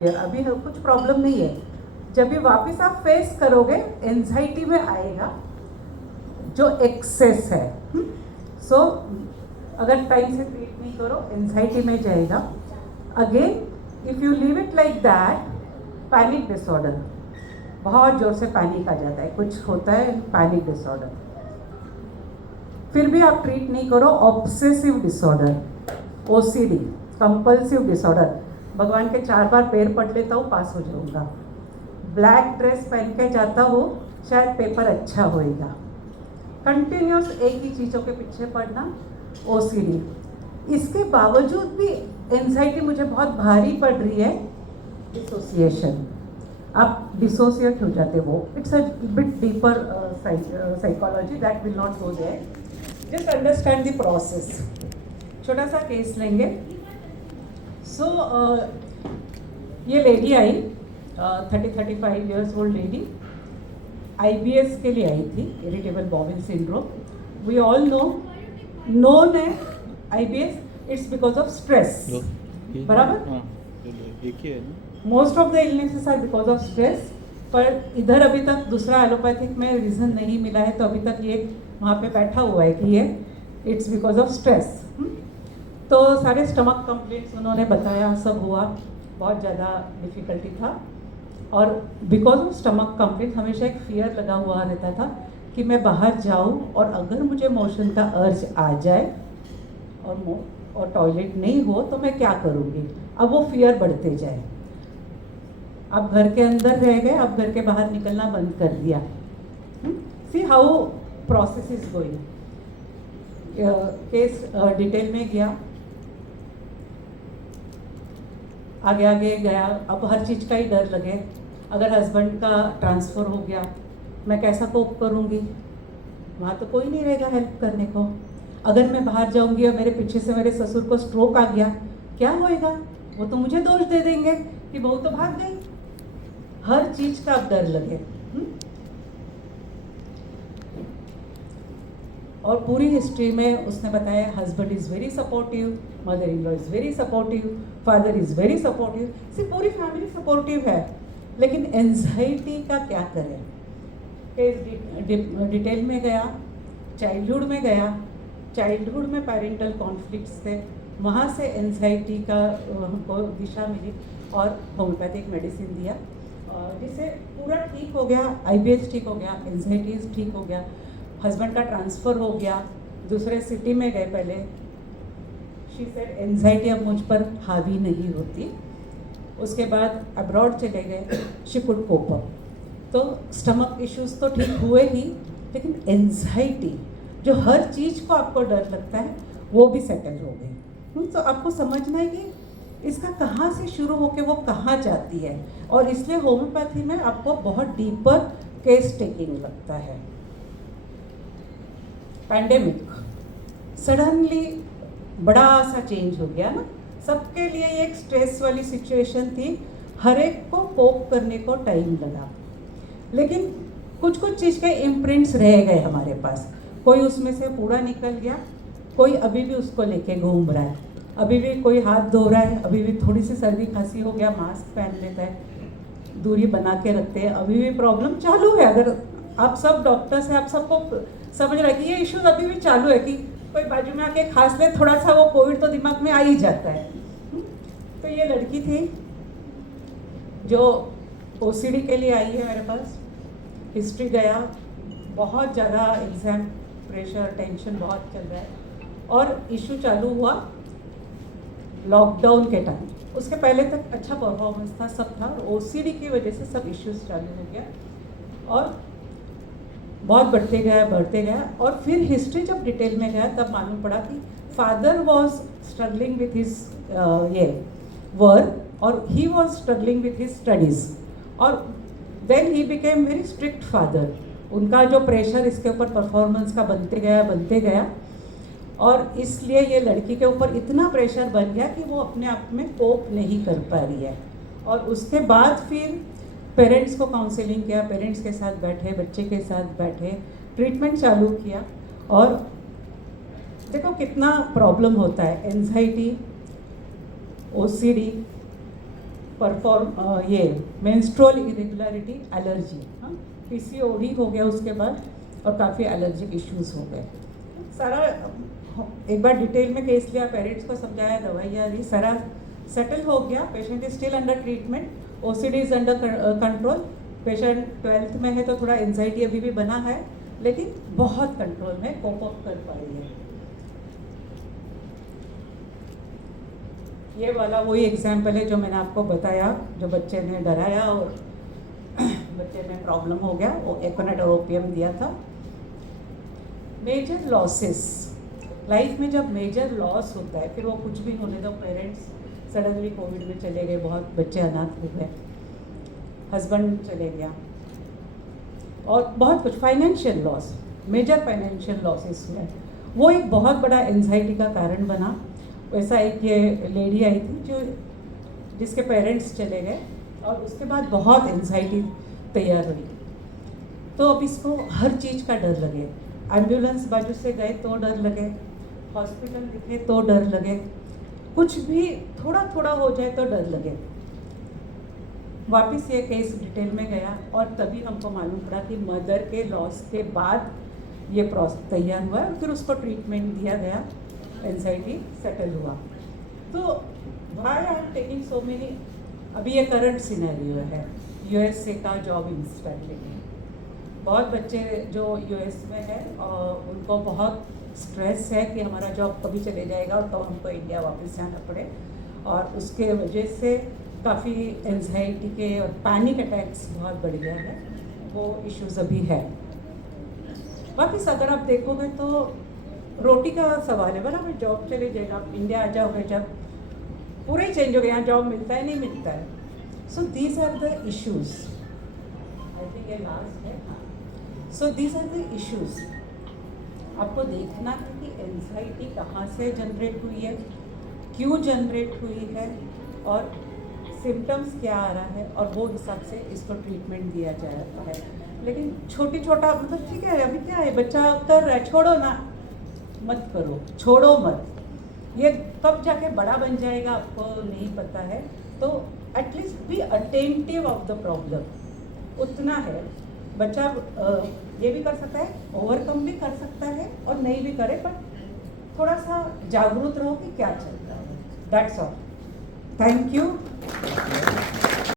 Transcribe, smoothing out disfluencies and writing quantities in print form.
अभी कुछ प्रॉब्लम नहीं है। जब भी वापस आप फेस करोगे एंजाइटी में आएगा जो एक्सेस है। सो अगर टाइम से ट्रीट नहीं करो एंजाइटी में जाएगा। Again if you leave it like that, panic disorder, बहुत जोर से पैनिक आ जाता है, कुछ होता है पैनिक डिसऑर्डर। फिर भी आप ट्रीट नहीं करो obsessive disorder, OCD, compulsive disorder. भगवान के 4 बार पैर पढ़ लेता हूँ पास हो जाऊँगा, ब्लैक ड्रेस पहन के जाता हूँ शायद पेपर अच्छा होएगा, कंटिन्यूस एक ही चीज़ों के पीछे पढ़ना, ओसीडी। इसके बावजूद भी एंजाइटी मुझे बहुत भारी पड़ रही है, डिसोसिएशन, आप डिसोसिएट हो जाते हो। It's a bit deeper psychology that will not go there, just understand the process. छोटा सा केस लेंगे। सो ये लेडी आई, 30-35 ईयर्स ओल्ड लेडी, IBS के लिए आई थी, irritable bowel syndrome. We all known है IBS, it's because of stress, बराबर। Most of the illnesses are because of stress, पर इधर अभी तक दूसरा एलोपैथिक में रीज़न नहीं मिला है, तो अभी तक ये वहाँ पे बैठा हुआ है कि ये इट्स बिकॉज ऑफ स्ट्रेस। तो सारे स्टमक कंप्लेंट्स उन्होंने बताया, सब हुआ, बहुत ज़्यादा डिफ़िकल्टी था। और बिकॉज ऑफ स्टमक कंप्लेंट हमेशा एक फियर लगा हुआ रहता था कि मैं बाहर जाऊँ और अगर मुझे मोशन का अर्ज आ जाए और टॉयलेट नहीं हो तो मैं क्या करूँगी। अब वो फियर बढ़ते जाए, अब घर के अंदर रह गए, अब घर के बाहर निकलना बंद कर दिया। See how process is going. Case detail में गया, आगे आगे गया। अब हर चीज़ का ही डर लगे, अगर हस्बैंड का ट्रांसफ़र हो गया मैं कैसा कोप करूँगी, वहाँ तो कोई नहीं रहेगा हेल्प करने को। अगर मैं बाहर जाऊँगी और मेरे पीछे से मेरे ससुर को स्ट्रोक आ गया, क्या होएगा, वो तो मुझे दोष दे देंगे कि बहू तो भाग गई। हर चीज़ का अब डर लगे। और पूरी हिस्ट्री में उसने बताया husband is very supportive, mother in law is very supportive, father is very supportive, सिर्फ पूरी फैमिली सपोर्टिव है। लेकिन एंजाइटी का क्या करें। डिटेल में गया, चाइल्डहुड में गया, चाइल्डहुड में पेरेंटल कॉन्फ्लिक्ट्स थे, वहाँ से एंजाइटी का हमको दिशा मिली और होम्योपैथिक मेडिसिन दिया, जिससे पूरा ठीक हो गया। IBS ठीक हो गया, एंजाइटीज ठीक हो गया, हस्बैंड का ट्रांसफ़र हो गया, दूसरे सिटी में गए। पहले शी सेड एंजाइटी अब मुझ पर हावी नहीं होती। उसके बाद अब्रॉड चले गए, शी कुड कोप अप। तो स्टमक इश्यूज तो ठीक हुए ही, लेकिन एंजाइटी जो हर चीज़ को आपको डर लगता है वो भी सेटल हो गई। तो आपको समझना है कि इसका कहाँ से शुरू होकर वो कहाँ जाती है, और इसलिए होम्योपैथी में आपको बहुत डीपर केस टेकिंग लगता है। पैंडेमिक सडनली बड़ा सा चेंज हो गया ना, सबके लिए एक स्ट्रेस वाली सिचुएशन थी, हर एक को कोप करने को टाइम लगा। लेकिन कुछ कुछ चीज़ के इम्प्रिंट्स रह गए हमारे पास, कोई उसमें से पूरा निकल गया, कोई अभी भी उसको लेके घूम रहा है, अभी भी कोई हाथ धो रहा है, अभी भी थोड़ी सी सर्दी खांसी हो गया मास्क पहन लेता है, दूरी बना के रखते हैं, अभी भी प्रॉब्लम चालू है। अगर आप सब डॉक्टर्स हैं, आप सबको समझ रहा है कि ये इश्यूज अभी भी चालू है, कि कोई बाजू में आके खांस ले थोड़ा सा, वो कोविड तो दिमाग में आ ही जाता है। तो ये लड़की थी जो OCD के लिए आई है मेरे पास। हिस्ट्री गया, बहुत ज़्यादा एग्ज़ाम प्रेशर, टेंशन बहुत चल रहा है, और इशू चालू हुआ लॉकडाउन के टाइम। उसके पहले तक अच्छा परफॉर्मेंस था, सब था, और OCD की वजह से सब इश्यूज चालू हो गया और बहुत बढ़ते गया। और फिर हिस्ट्री जब डिटेल में गया तब मालूम पड़ा कि father was struggling with his work और he was struggling with his studies, और then he became very strict father. उनका जो प्रेशर इसके ऊपर परफॉर्मेंस का बनते गया, और इसलिए ये लड़की के ऊपर इतना प्रेशर बन गया कि वो अपने आप में कोप नहीं कर पा रही है। और उसके बाद फिर पेरेंट्स को काउंसलिंग किया, पेरेंट्स के साथ बैठे, बच्चे के साथ बैठे, ट्रीटमेंट चालू किया, और देखो कितना प्रॉब्लम होता है। एंजाइटी, OCD, ये मेंस्ट्रुअल इरेगुलरिटी एलर्जी, पीसीओडी हो गया उसके बाद, और काफ़ी एलर्जिक इश्यूज हो गए। सारा एक बार डिटेल में केस लिया, पेरेंट्स को समझाया, दवाइयाँ ली, सारा सेटल हो गया। Patient is still under treatment, OCD is under control. Patient 12th में है तो थोड़ा एंजाइटी अभी भी बना है, लेकिन बहुत कंट्रोल में कोप अप कर पाई है। ये वाला वही एग्जाम्पल है जो मैंने आपको बताया, जो बच्चे ने डराया और बच्चे में प्रॉब्लम हो गया, वो एकोनेट और ओपीएम दिया था। मेजर लॉसेस लाइफ में, जब मेजर लॉस होता है, फिर वो कुछ भी होने दो, पेरेंट्स सडनली कोविड में चले गए, बहुत बच्चे अनाथ हो गए, हस्बैंड चले गया, और बहुत कुछ, financial loss, major financial losses हुए, वो एक बहुत बड़ा एंजाइटी का कारण बना। वैसा एक ये लेडी आई थी जो जिसके पेरेंट्स चले गए और उसके बाद बहुत एंजाइटी तैयार हुई। तो अब इसको हर चीज़ का डर लगे, एम्बुलेंस बाजू से गए तो डर लगे, हॉस्पिटल दिखे तो डर लगे, कुछ भी थोड़ा थोड़ा हो जाए तो डर लगे। वापस ये केस डिटेल में गया और तभी हमको मालूम पड़ा कि मदर के लॉस के बाद ये प्रोसेस तैयार हुआ, फिर उसको ट्रीटमेंट दिया गया, एंजाइटी सेटल हुआ। तो why I am taking so many, अभी ये करंट सिनेरियो है यूएसए का जॉब इंस्टेबिलिटी। बहुत बच्चे जो यूएस में है और उनको बहुत स्ट्रेस है कि हमारा जॉब कभी चले जाएगा और तो हमको इंडिया वापस जाना पड़े, और उसके वजह से काफ़ी एंजाइटी के और पैनिक अटैक्स बहुत बढ़ गया है, वो इश्यूज अभी है। वापस अगर आप देखोगे तो रोटी का सवाल है, बराबर, जॉब चले जाएगा, आप इंडिया आ जाओगे, जब पूरे ही चेंज हो गया, यहाँ जॉब मिलता है नहीं मिलता है। So these are the issues, I think ये लास्ट है। So these are the issues, आपको देखना है कि एंजाइटी कहाँ से जनरेट हुई है, क्यों जनरेट हुई है, और सिम्टम्स क्या आ रहा है, और वो हिसाब से इसको ट्रीटमेंट दिया जाता है। लेकिन छोटा मतलब ठीक है, अभी क्या है, बच्चा कर रहा है, छोड़ो ना, मत करो, छोड़ो मत, ये कब जाके बड़ा बन जाएगा आपको नहीं पता है। तो at least be attentive of the problem, उतना है। बच्चा ये भी कर सकता है, ओवरकम भी कर सकता है, और नहीं भी करे, बट थोड़ा सा जागरूक रहो कि क्या चल रहा है। That's all, thank you.